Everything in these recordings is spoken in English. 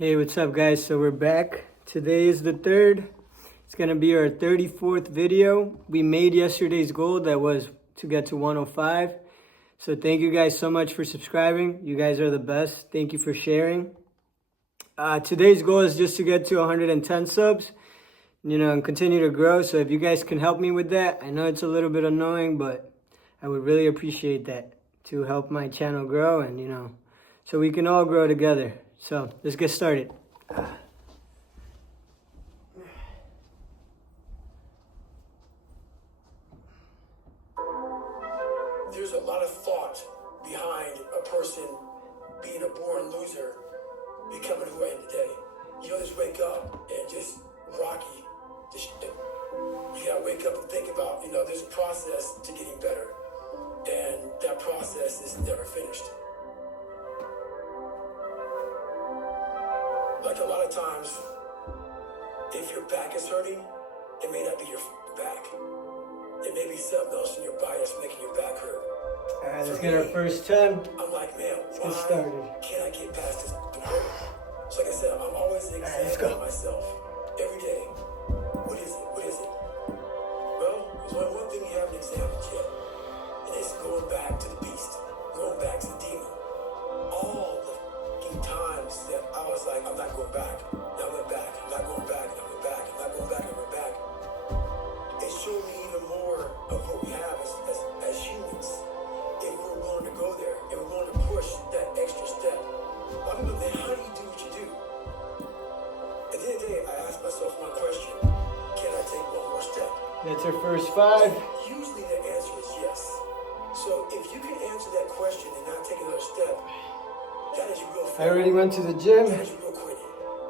Hey, what's up guys? So we're back. Today is the 3rd. It's gonna be our 34th video. We made yesterday's goal that was to get to 105. So thank you guys so much for subscribing. You guys are the best. Thank you for sharing. Today's goal is just to get to 110 subs, and continue to grow. So if you guys can help me with that, I know it's a little bit annoying, but I would really appreciate that to help my channel grow and, so we can all grow together. So let's get started. There's a lot of thought behind a person being a born loser, becoming who I am today. You don't just wake up and just rocky the shit. You gotta wake up and think about, there's a process to getting better. And that process is never finished. Like a lot of times, if your back is hurting, it may not be your back. It may be something else in your body that's making your back hurt. All right, let's get our first 10. I'm like, man, Let's get started. Can't I get past this hurt? So like I said, I'm always examining myself every day. What is it? What is it? Well, there's only one thing you haven't examined yet, and it's going back to the beast, going back to the demon. All the times that I was like, I'm not going back. Now I went back. I'm not going back. I went back. I'm not going back. I went back. It showed me even more of what we have as humans. If we're willing to go there, and we're willing to push that extra step. A lot of people think, how do you do what you do? At the end of the day, I ask myself one question: can I take one more step? That's our first 5. Usually the answer is yes. So if you can answer that question and not take another step, that is real I already went to the gym. That is real quitting.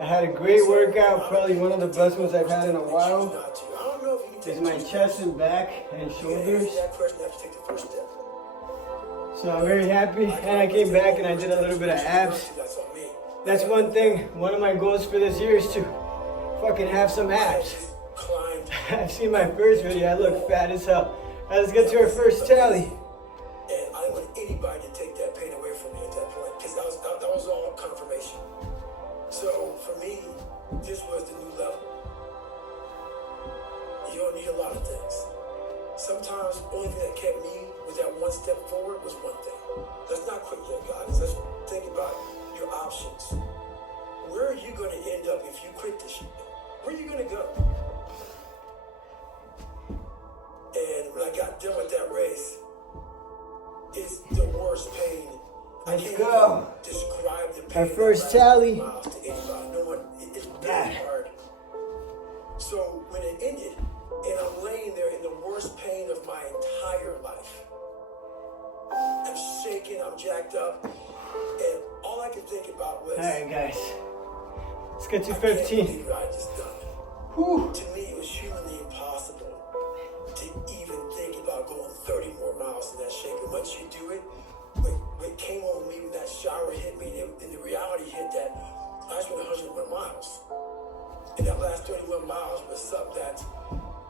I had a great workout, probably one of the best ones I've had in a while. I don't know if you can It's take my chest and back and shoulders. that question after you take the first step. So I'm very happy. And I came back and I did a little bit of abs. That's on me. That's one thing. One of my goals for this year is to fucking have some abs. Climbed. I've seen my first video. I look fat as hell. All right, let's get to our first tally. And I didn't want anybody to take that pain away from me at that point, because that was all confirmation. So for me, this was the new level. You don't need a lot of things. Sometimes the only thing that kept me with that one step forward was one thing. Let's not quit yet, guys. Let's think about your options. Where are you going to end up if you quit this shit? Where are you going to go? And when I got done with that race, it's the worst pain. Let's I can't go. even describe the pain. Our first tally. Miles to anybody. No one. It's very hard. So when it ended, and I'm laying there in the worst pain of my entire life, I'm shaking, I'm jacked up, and all I could think about was, All right, guys. Let's get to I can't 15. believe what I just done. Whew. To me, it was humanly impossible to even think about going 30 more miles in that shape. And once you do it, what came over me when that shower hit me, and the reality hit that I just went 101 miles. And that last 31 miles was something that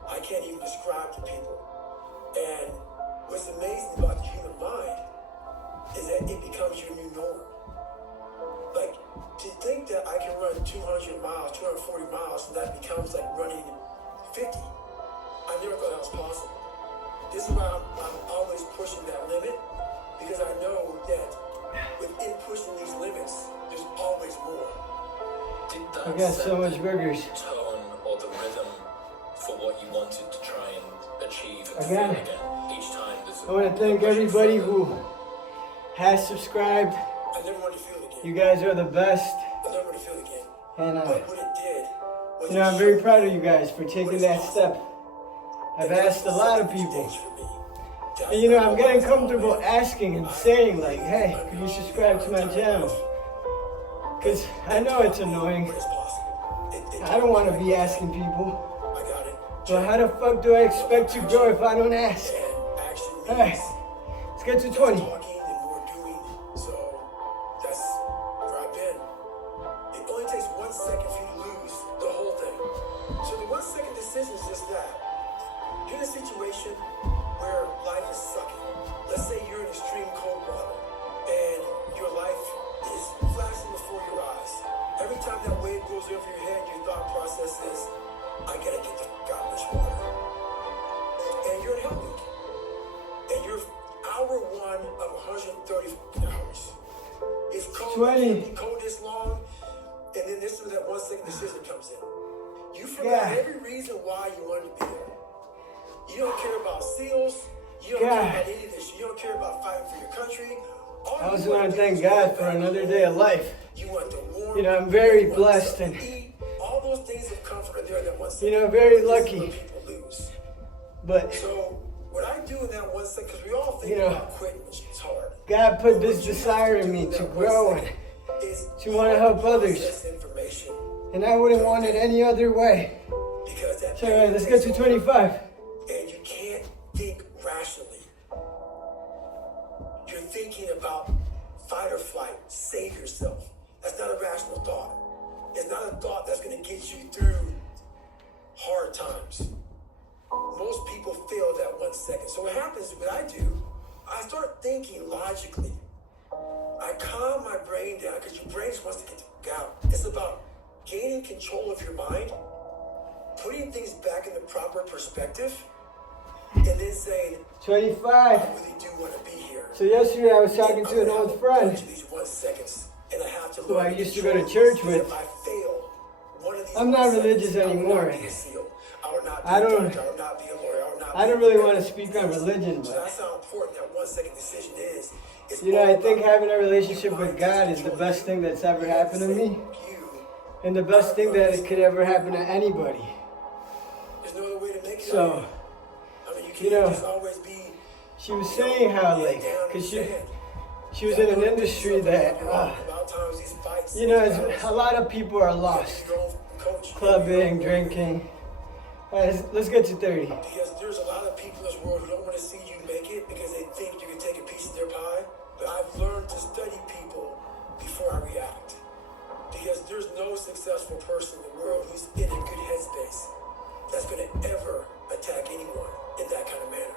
I can't even describe to people. And what's amazing about the human mind is that it becomes your new norm. Like, to think that I can run 200 miles, 240 miles, and that becomes like running 50. I never thought that was possible. This is why I'm always pushing that limit, because I know that within pushing these limits, there's always more. I got so much burgers. Tone or the rhythm for what you wanted to try and achieve and Again. feel again. Each time there's I want to thank everybody who has subscribed. I never want to feel it again. You guys are the best. I never want to feel it again. And But what it did was I'm very proud of you guys for taking that step. I've asked a lot of people. And I'm getting comfortable asking and saying like, hey, can you subscribe to my channel? Because I know it's annoying. I don't want to be asking people. But how the fuck do I expect to grow if I don't ask? Alright, let's get to 20. So that's where I've been. It only takes 1 second for you to lose the whole thing. So the 1 second decision is just that. You're in a situation where life is sucking. Let's say you're in extreme cold water and your life is flashing before your eyes. Every time goes over your head, your thought process is, I gotta get the out of this water. And you're in Hell Week. And you're hour 1 of 130 hours. It's cold, 20. cold this long, and then this is that 1 second decision comes in. You forgot every reason why you wanted to be there. You don't care about SEALs. You don't care about any of this. You don't care about fighting for your country. I just want to thank God for another day of life. You want the warm. You know, I'm very blessed and, all those things of comfort are there in that 1 second. you know, very lucky. People lose. But, So what I do in that 1 second, because we all think you know, about quitting, which is hard. God put this desire in me to grow and to want to help others. And I wouldn't want it any other way. So, all right, let's get to 25. And you can't think rationally. You're thinking about fight or flight, save yourself. That's not a rational thought. It's not a thought that's going to get you through hard times. Most people fail that 1 second. So what happens, what I do, I start thinking logically. I calm my brain down because your brain just wants to get out. It's about gaining control of your mind, putting things back in the proper perspective, and then saying, 25. I really do want to be here. So yesterday I was talking to an old friend These 1 seconds, and I have to who I learn used to go to church with. If I fail one of these I'm not 1 seconds, religious anymore. I will not be a SEAL. I will not be I a don't- doctor. I will not be a lawyer. I will not I be don't a really lawyer. want to speak on religion, So but, that's how important that 1 second decision is. It's you know, I all think about having a relationship your with mind God takes is the control. best thing that's ever happened to me. You, And the best thing that it could ever happen to anybody. there's no other way to make it. So, I mean, you can't you know, just always be. she was saying how, like, because she was in an industry that, you know, a lot of people are lost. Clubbing, drinking. All right, let's get to 30. Because there's a lot of people in this world who don't want to see you make it because they think you can take a piece of their pie. But I've learned to study people before I react. Because there's no successful person in the world who's in a good headspace that's going to ever attack anyone in that kind of manner.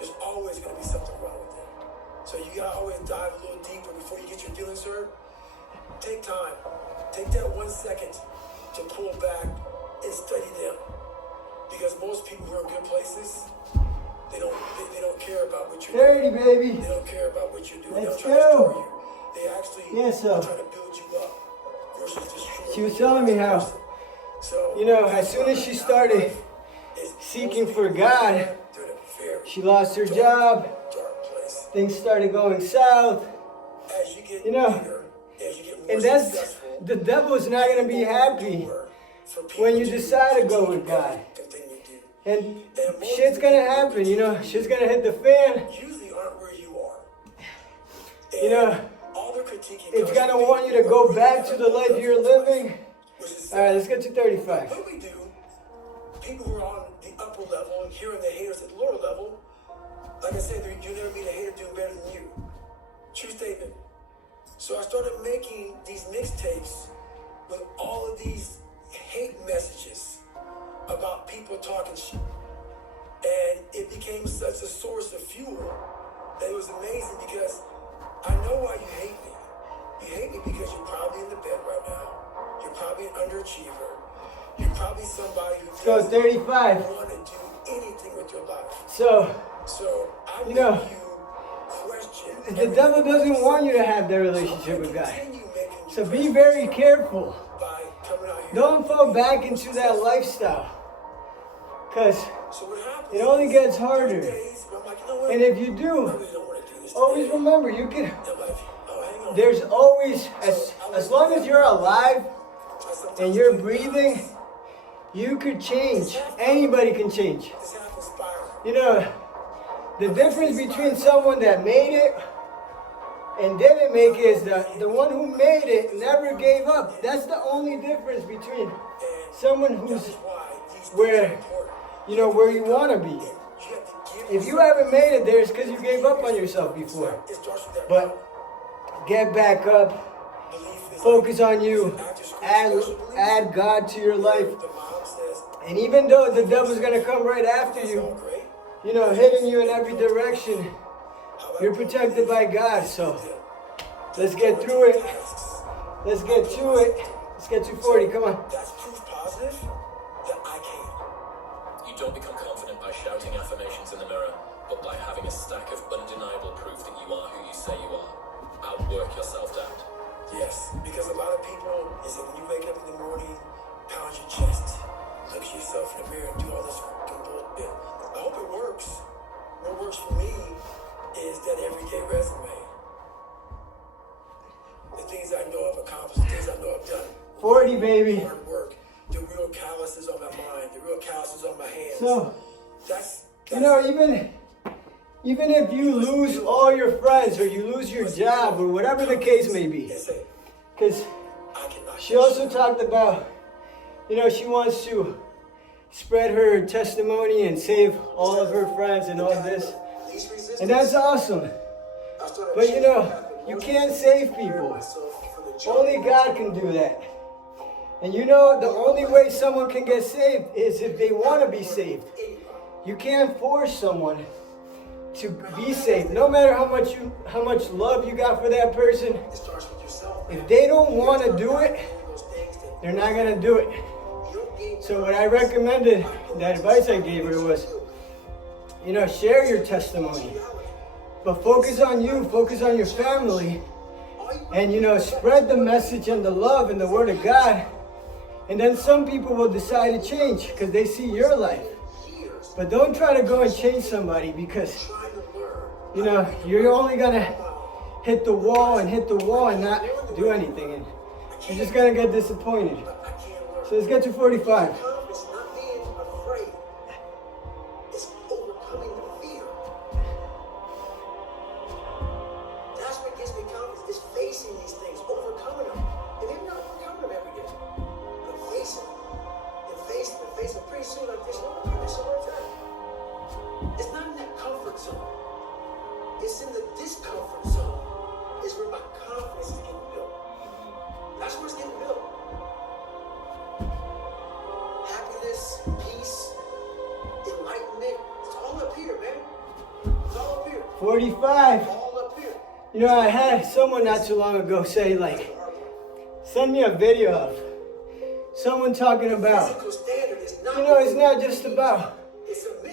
There's always going to be something wrong with them. So you got to always dive a little deeper before you get your feelings hurt. Take time. Take that 1 second to pull back and study them. Because most people who are in good places, they don't care about what you're 30, doing. baby. They don't care about what you're doing. Let's they don't try to go. destroy you. They actually Yes, sir. are trying to build you up versus destroy She was you. telling me how, So, you know, as soon as she started seeking for God, she lost her job, things started going south, you know, and that's, the devil's not going to be happy when you decide to go with God. And shit's going to happen, you know, shit's going to hit the fan, usually aren't where you are. you know, it's going to want you to go back to the life you're living. All right, let's get to 35. What do we do? People who are on the upper level, hearing the haters at the lower level, like I said, you'll never meet a hater doing better than you. True statement. So I started making these mixtapes with all of these hate messages about people talking shit. And it became such a source of fuel that it was amazing because I know why you hate me. You hate me because you're probably in the bed right now. You're probably an underachiever. You're probably somebody who Go doesn't 35. want to do anything with your life. So, So I you know, make you question. the devil doesn't want you to have that relationship with God. So be very careful. Don't fall back into that lifestyle. Because it only gets harder. And if you do, always remember, you can, there's always, as long as you're alive and you're breathing, you could change. Anybody can change. You know, the difference between someone that made it and didn't make it is the one who made it never gave up. That's the only difference between someone who's where, you know, where you want to be. If you haven't made it there, it's because you gave up on yourself before. But get back up. Focus on you. Add God to your life. And even though the devil's going to come right after you, you know, hitting you in every direction, you're protected by God. So let's get through it. Let's get to it. Let's get 240, come on. That's proof positive that I can. You don't become confident by shouting affirmations in the mirror, but by having a stack of undeniable proof that you are who you say you are. Outwork your self-doubt. Yes, because a lot of people is that when you wake up in the morning, pound your chest, look at yourself in the mirror and do all this fucking bullshit. I hope it works. What works for me is that everyday resume. The things I know I've accomplished, the things I know I've done. 40, baby. Hard work. The real calluses on my mind, the real calluses on my hands. So, that's you know, even if you lose all your friends or you lose your job or whatever the case may be, because she also talked about, you know, she wants to spread her testimony and save all of her friends and all this. And that's awesome. But you know, you can't save people. Only God can do that. And you know, the only way someone can get saved is if they want to be saved. You can't force someone to be saved. No matter how much love you got for that person, if they don't want to do it, they're not going to do it. So what I recommended, the advice I gave her was, you know, share your testimony. But focus on you, focus on your family, and you know, spread the message and the love and the word of God. And then some people will decide to change because they see your life. But don't try to go and change somebody because, you know, you're only gonna hit the wall and not do anything. And you're just gonna get disappointed. So let's get to 45. It's not being afraid. It's overcoming the fear. That's what gives me confidence. It's facing these things, overcoming them. And maybe not overcoming them every day, but facing them. And facing them, facing them. Pretty soon, like this, this is where it's at. It's not in that comfort zone. It's in the discomfort zone. It's where my confidence is getting built. That's where it's getting built. Happiness, peace, enlightenment, it's all up here, man. It's all up here. 45. All up here. You know, I had someone not too long ago say, like, send me a video of someone talking about, you know, it's not just about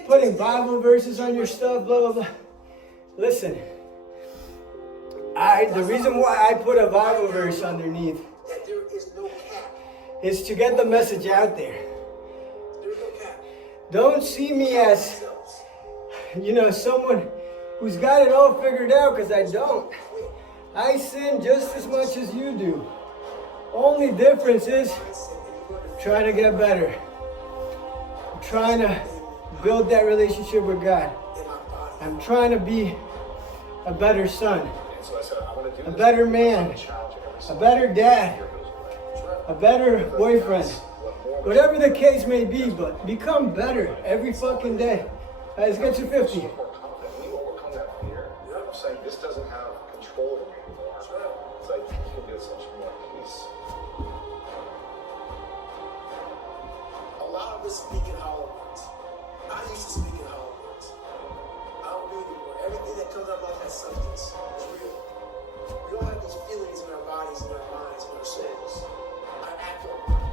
putting Bible verses on your stuff, blah, blah, blah. Listen, the reason why I put a Bible verse underneath That there is no cap. is to get the message out there. There's no cap. Don't see me as, you know, someone who's got it all figured out, because I don't. I sin just as much as you do. Only difference is trying to get better. I'm trying to build that relationship with God. I'm trying to be a better son, a better man, a better dad, a better boyfriend, whatever the case may be, but become better every fucking day. All right, let's get to 50. When you overcome that fear, I'm saying this doesn't have control of me anymore. It's like you can get such more peace. A lot of us speak in hollow words. I used to speak in hollow words. I don't do it anymore. Everything that comes out of that substance is real. We all have these feelings in our bodies, in our minds, in our souls. I act on them.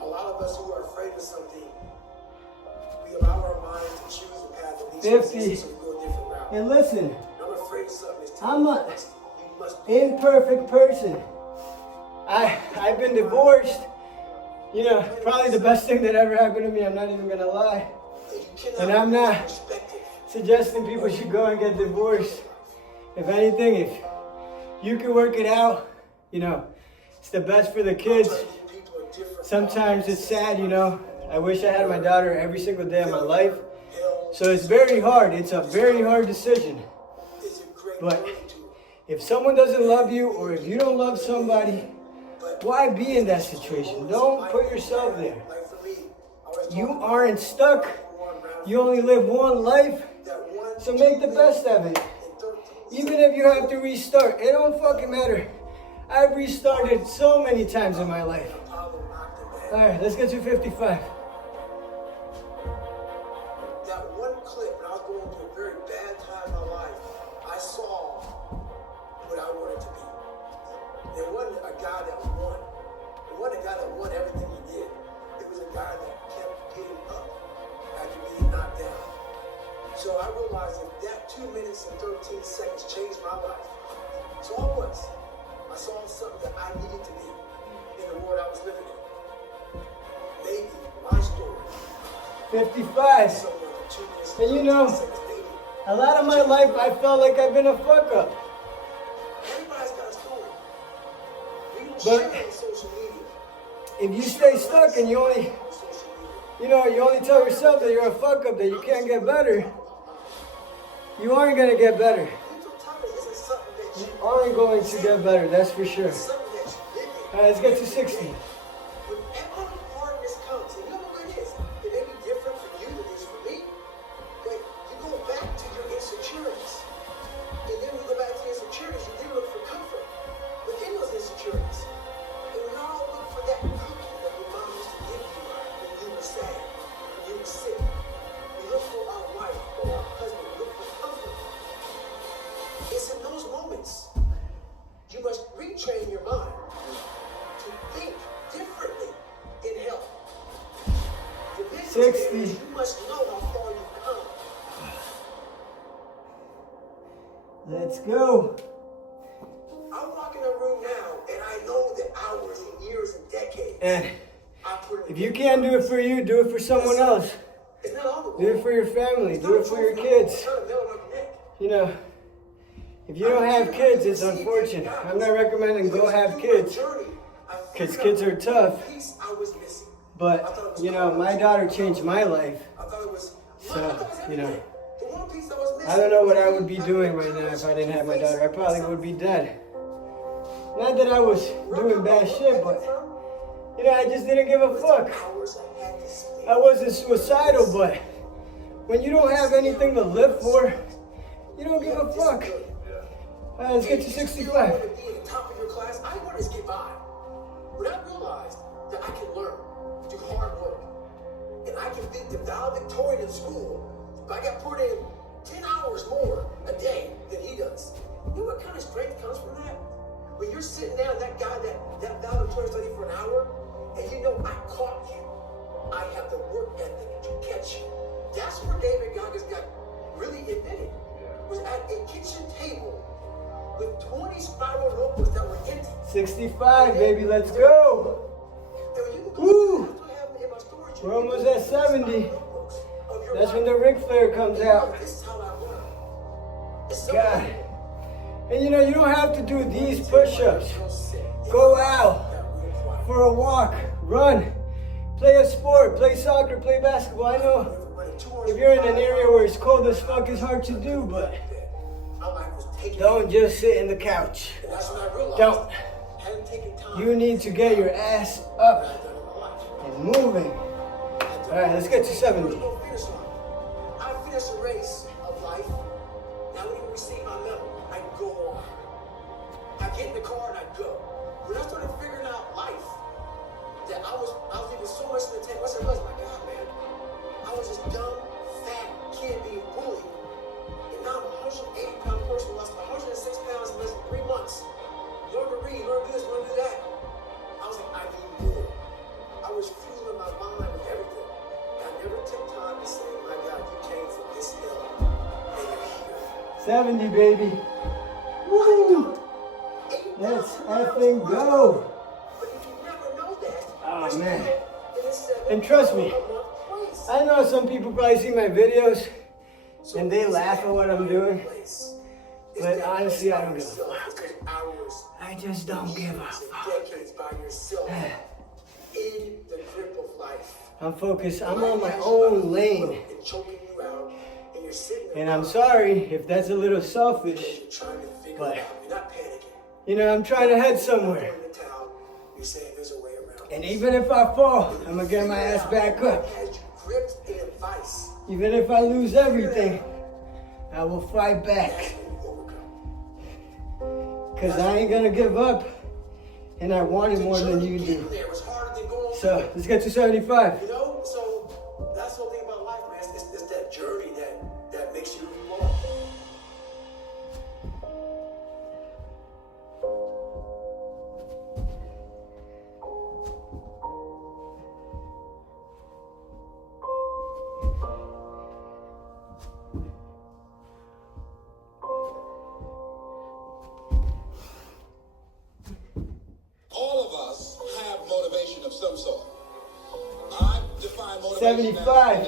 A lot of us who are afraid of something, we allow our minds to choose a path that leads to 50. resistance, so we go a different route. And listen, I'm afraid of something. It's I'm a you must imperfect person. I've been divorced. You know, probably the best thing that ever happened to me, I'm not even gonna lie. And I'm not suggesting people should go and get divorced. If anything, if you can work it out, you know, it's the best for the kids. Sometimes it's sad, you know. I wish I had my daughter every single day of my life. So it's very hard. It's a very hard decision. But if someone doesn't love you, or if you don't love somebody, why be in that situation? Don't put yourself there. You aren't stuck. You only live one life. So make the best of it. Even if you have to restart, it don't fucking matter. I've restarted so many times in my life. All right, let's get to 55. That one clip, when I was going through a very bad time in my life, I saw what I wanted to be. There wasn't a guy that won. There wasn't a guy that won everything he did. It was a guy that kept getting up after being knocked down. So I realized that 2 minutes and 13 seconds changed my life. So I saw something that I needed to be in the world I was living in. Maybe my story. 55. And you know, a lot of my life I felt like I've been a fuck up. Everybody's got a story. We don't But share it on social media. if you stay stuck and you only tell yourself that you're a fuck up, that you can't get better, you aren't gonna get better. You aren't going to get better, that's for sure. Alright, let's get to 60. Whenever hardness comes, and you know what it is, it may be different for you than it is for me, but you go back to your insecurities. And then when you go back to your insecurities, you then look for comfort within those insecurities. And we all look for that cookie that your mom used to give you when you were sad, when you were sick. We look for our wife or our husband, we look for comfort. It's in those moments you must retrain your mind to think differently in health. The business 60. is you must know how far you've come. Let's go. I walk in a room now and I know the hours and years and decades And I put in. if you can't do it for you, do it for someone else. It's not all the Do it for your family, do it for your kids. You know, if you don't have kids, it's unfortunate. I'm not recommending go have kids, because kids are tough. But, you know, my daughter changed my life. So, you know, I don't know what I would be doing right now if I didn't have my daughter. I probably would be dead. Not that I was doing bad shit, but, you know, I just didn't give a fuck. I wasn't suicidal, but when you don't have anything to live for, you don't give a fuck. All right, let's get to 65. I wanted to be at the top of your class. I wanted to get by. When I realized that I can learn, do hard work, and I can be the valedictorian in school, but I got put in 10 hours more a day than he does. You know what kind of strength comes from that? When you're sitting down, that guy, that valedictorian study for an hour, and you know I caught you. I have the work ethic to catch you. That's where David Goggins got really invented. Was at a kitchen table with 20 spiral notebooks that were empty. 65, baby, let's go. Woo! We're almost at 70. That's when the Ric Flair comes out. God. And you know, you don't have to do these push-ups. Go out for a walk, run, play a sport, play soccer, play basketball. I know if you're in an area where it's cold as fuck, it's hard to do, but don't just sit in the couch. Don't. You need to get your ass up and moving. All right, let's get to 70. I finished a race of life. Now when you receive my medal, I go on. I get in the car and I go. When I started figuring out life, that I was leaving so much in the tank. What's it was? My God, man. I was this dumb, fat kid being bullied. And now I'm a 180-pound person, lost 106 pounds in less than 3 months. Learn to read, learn to do this, learn to do that. I was like, I need more. I was fueling my mind with everything. And I never took time to say, my God, you came from this hill and you're here. 70, baby. Woo! Let's effing go. But if you never know that, Oh, man. And trust me, I know some people probably see my videos and they laugh at what I'm doing. But honestly, I don't give a fuck. I just don't give a fuck. I'm focused. I'm on my own lane. And I'm sorry if that's a little selfish, but, you know, I'm trying to head somewhere. And even if I fall, I'm going to get my ass back up. Even if I lose everything, I will fight back. Because I ain't going to give up. And I want it more than you do. So, let's get to 75. You know, so that's the whole thing about life, man. It's that journey that makes you who you are. 75.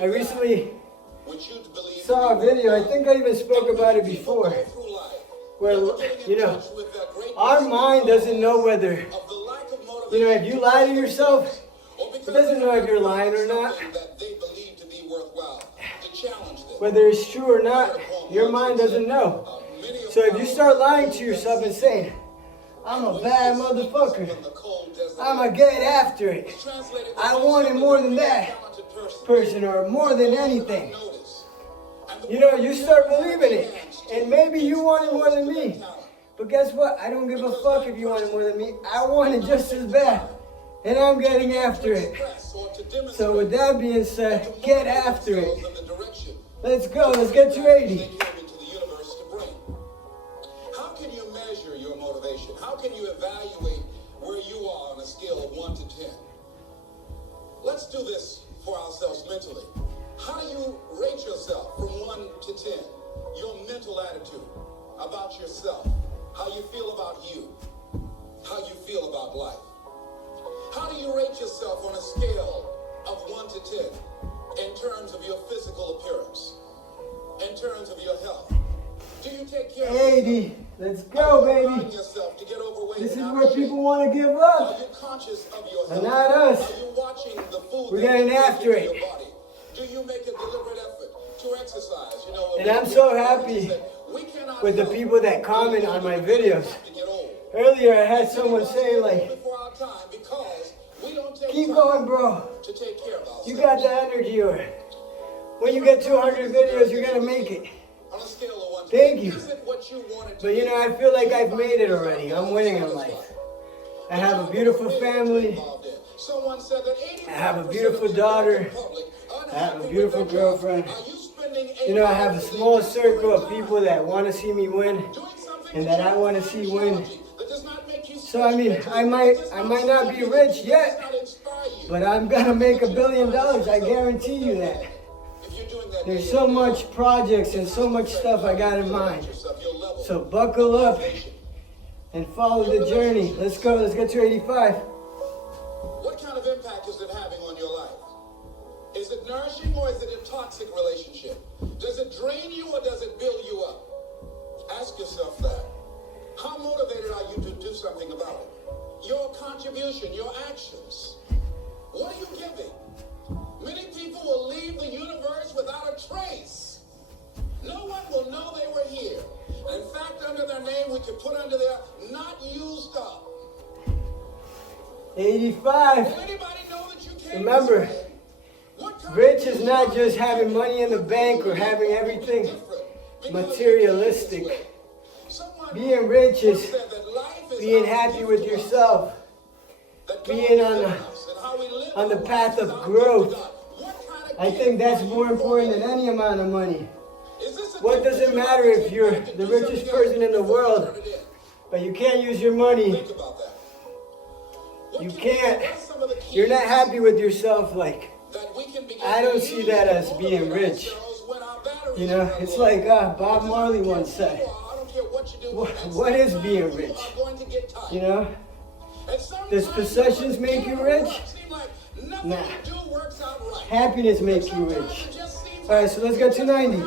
I recently saw a video, I think I even spoke about it before, where, you know, our mind doesn't know whether, you know, if you lie to yourself, it doesn't know if you're lying or not. Whether it's true or not, your mind doesn't know. So if you start lying to yourself and saying, I'm a bad motherfucker, I'ma get after it, I wanted more than that person or more than anything, you know, you start believing it. And maybe you wanted more than me, but guess what? I don't give a fuck if you wanted more than me. I want it just as bad, and I'm getting after it. So with that being said, get after it. Let's go. Let's get to 80. How can you measure your motivation? How can you evaluate where you are on a scale of 1 to 10? Let's do this for ourselves mentally. How do you rate yourself from 1 to 10? Your mental attitude about yourself, how you feel about you, how you feel about life. How do you rate yourself on a scale of 1 to 10 in terms of your physical appearance, in terms of your health? Do you take care of 80. Let's go, baby. yourself to get overweight? This is where people want to give up. Are you conscious of your And health? not us. Are you watching the food We're that getting you take after into it. your body? Do you make a deliberate effort to exercise? You know, And I'm so happy with the people that comment on my videos. Earlier I had someone say like, keep going, bro. You got the energy, or when you get 200 videos, you're gonna make it. Thank you. But you know, I feel like I've made it already. I'm winning in life. I have a beautiful family. I have a beautiful daughter. I have a beautiful girlfriend. You know, I have a small circle of people that want to see me win and that I want to see win. So I mean, I might not be rich yet, but I'm gonna make $1 billion. I guarantee you that. There's so much projects and so much stuff I got in mind. So buckle up and follow the journey. Let's go. Let's get to 85. What kind of impact is it having on your life? Is it nourishing or is it a toxic relationship? Does it drain you or does it build you up? Ask yourself that. How motivated are you to do something about it? Your contribution, your actions. What are you giving? Many people will leave the universe without a trace. No one will know they were here. In fact, under their name, we could put under there, not used up. 85. Will anybody know that you came Remember, this way? What kind rich of is not just having money in the bank or having everything materialistic. Being rich is being happy with yourself, being on the path of growth. I think that's more important than any amount of money. What does it matter if you're the richest person in the world, but you can't use your money? You can't. You're not happy with yourself. Like, I don't see that as being rich. You know, it's like Bob Marley once said, what is being rich? You know? Does possessions make you rich? Nah. Happiness makes you rich. Alright, so let's get to 90.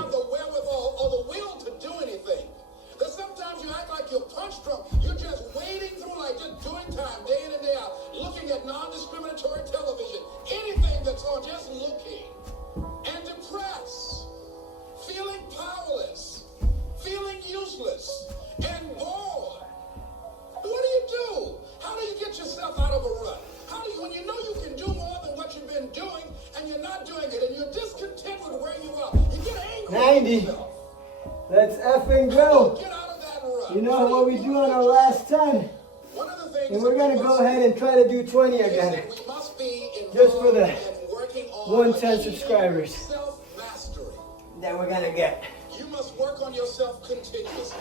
You're just wading through, like just doing time, day in and day out, looking at non-discriminatory television, anything that's on, just looking, and depressed, feeling powerless, feeling useless, and bored. What do you do? How do you get yourself out of a rut? How do you, when you know you can do more than what you've been doing, and you're not doing it, and you're discontent with where you are, you get angry 90. at yourself. Let's effing go. Get out of that rut. You know what we do on our last 10? One of the things And we're going to go ahead and try to do 20 again. we must be Just for the in working on 110 subscribers self-mastery. that we're going to get. You must work on yourself continuously.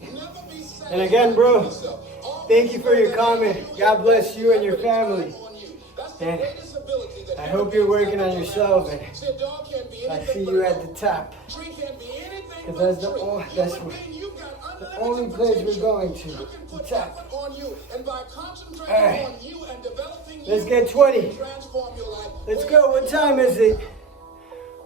Never be satisfied And again, bro, with yourself. Always thank you for your know that comment. you God bless you and your have time family. on you. That's the And greatest ability that I hope you're working on yourself, and See, a dog can't be I anything see but you a at dog. the top. Tree can't be anything 'Cause but that's a the tree. only- Human that's being, you've got the unlimited only place we're potential. going to, You can the put top. effort on you, and by concentrating All right. on you and developing Let's you, get 20. you can transform your life. Let's go. What time is it?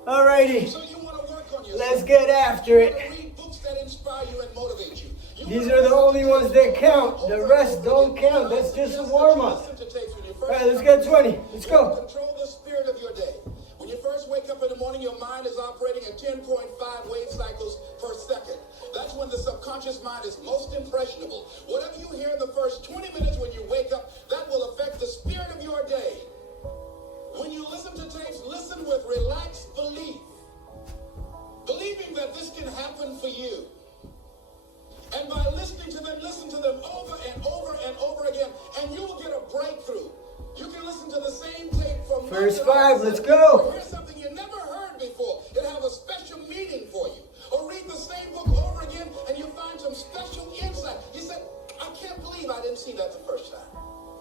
Alrighty. So you want to work on yourself. Let's get after You it. want to read books that inspire you and motivate you. You These wanna are the listen only to ones tapes that count. over The and rest over don't again. count. That's just a Yes, warm-up. listen to tapes when you first All right, let's wake get up. 20. Let's You wanna go. control the spirit of your day. When you first wake up in the morning, your mind is operating at 10.5 wave cycles per second. That's when the subconscious mind is most impressionable. Whatever you hear in the first 20 minutes when you wake up, that will affect the spirit of your day. When you listen to tapes, listen with relaxed belief. Believing that this can happen for you. And by listening to them, listen to them over and over and over again, and you will get a breakthrough. You can listen to the same tape from First 5, let's go. Hear something you never heard before. It'll have a special meaning for you. Or read the same book over again, and you find some special insight. You said, I can't believe I didn't see that the first time.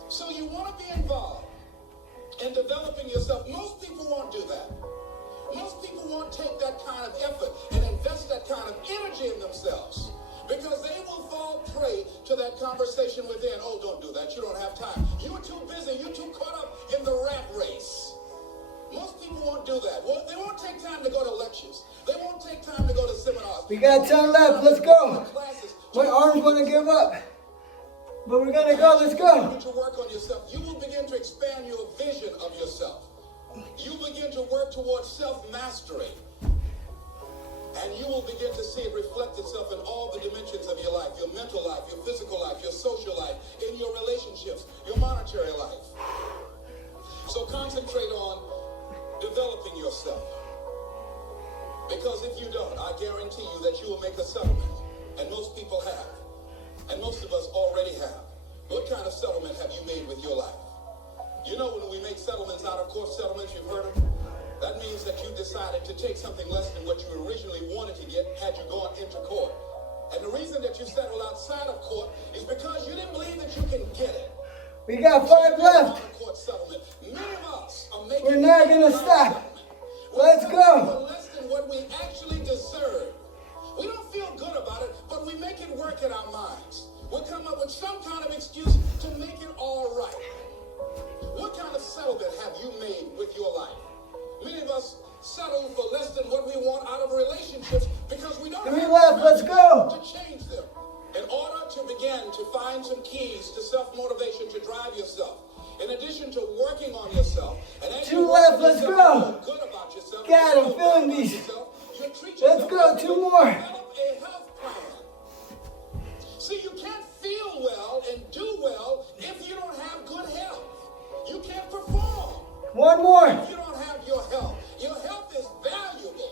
So you want to be involved in developing yourself. Most people won't do that. Most people won't take that kind of effort and invest that kind of energy in themselves because they will fall prey to that conversation within. Oh, don't do that. You don't have time. You are too busy. You're too caught up in the rat race. Most people won't do that. Well, they won't take time to go to lectures. They won't take time to go to seminars. We got 10 left. Let's go. Classes. My arms want to give up. But we're going to go. Let's go. To work on yourself, you will begin to expand your vision of yourself. You begin to work towards self-mastery. And you will begin to see it reflect itself in all the dimensions of your life, your mental life, your physical life, your social life, in your relationships, your monetary life. So concentrate on developing yourself. Because if you don't, I guarantee you that you will make a settlement. And most people have. And most of us already have. What kind of settlement have you made with your life? You know when we make settlements, out-of-court settlements, you've heard them? That means that you decided to take something less than what you originally wanted to get had you gone into court. And the reason that you settled outside of court is because you didn't believe that you can get it. We got 5 left. Out-of-court settlement. Many of us are making We're not going to stop. Let's go. for less than what we actually deserve. We don't feel good about it, but we make it work in our minds. We'll come up with some kind of excuse to make it all right. What kind of settlement have you made with your life? Many of us settle for less than what we want out of relationships because we don't 3 have left. Let's go. to change them. In order to begin to find some keys to self-motivation to drive yourself, in addition to working on yourself, and as 2 you work left, on let's yourself, go. you feel good about yourself, God, you I'm feel feeling good about these. yourself, you treat Let's yourself go, better, 2 more. develop a health plan. See, you can't feel well and do well if you don't have good health. You can't perform 1 more. if you don't have your health. Your health is valuable.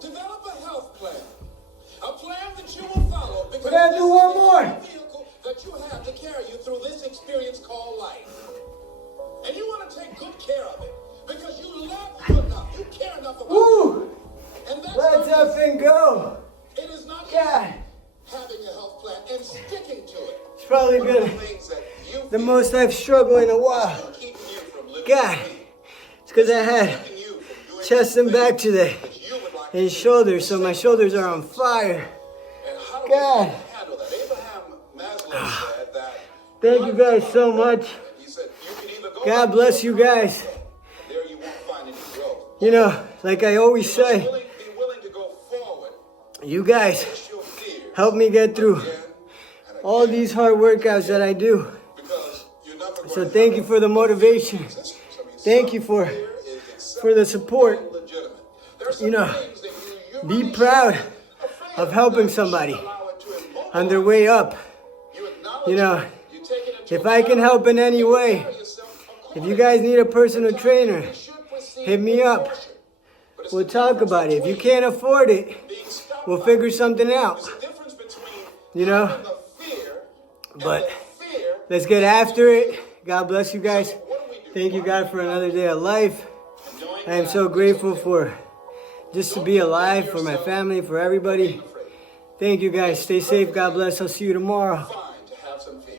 Develop a health plan. A plan that you will follow because We're gonna this do is one the more. only vehicle that you have to carry you through this experience called life. And you want to take good care of it because you love you enough. You care enough about Woo. it. And that's Let's not up and go. it is not God. having a health plan and sticking to it. It's probably One of the been things that you the feel most I've struggled in a while. is keeping you from living God. free. It's because I had Keeping you from doing chest and back today. that you would like And to do. shoulders, so my shoulders are on fire. And how do God. we handle that? Abraham Maslow said that. Thank you guys so much. He said you can either go God bless you guys. there, you won't find any growth. You know, like I always You must say, be willing to go forward. you guys Face your fears help me get through again and all again, these hard workouts that I do. because you're never going So to thank have you for the motivation. resistance. I mean, Thank you for self-fear is acceptable the support. and legitimate. There are some You know, things that you be really proud shouldn't be afraid of helping You shouldn't somebody allow it to immobilize on their way up. you. Acknowledge You know, it. You take it into if I can account. help in any way, Carry yourself if you accordingly. guys need a personal trainer, You should proceed hit me with up. caution. But it's We'll the talk difference about it. If you between can't afford it, being stopped we'll by figure it. something out. There's a difference between You know? having the fear and But the fear. let's get after it. God bless you guys. What do we do? Thank you, God, for another day of life. Knowing I am that so it's grateful okay. for just to be alive, for my family, for everybody. Thank you, guys. Stay safe. God bless. I'll see you tomorrow. Fine.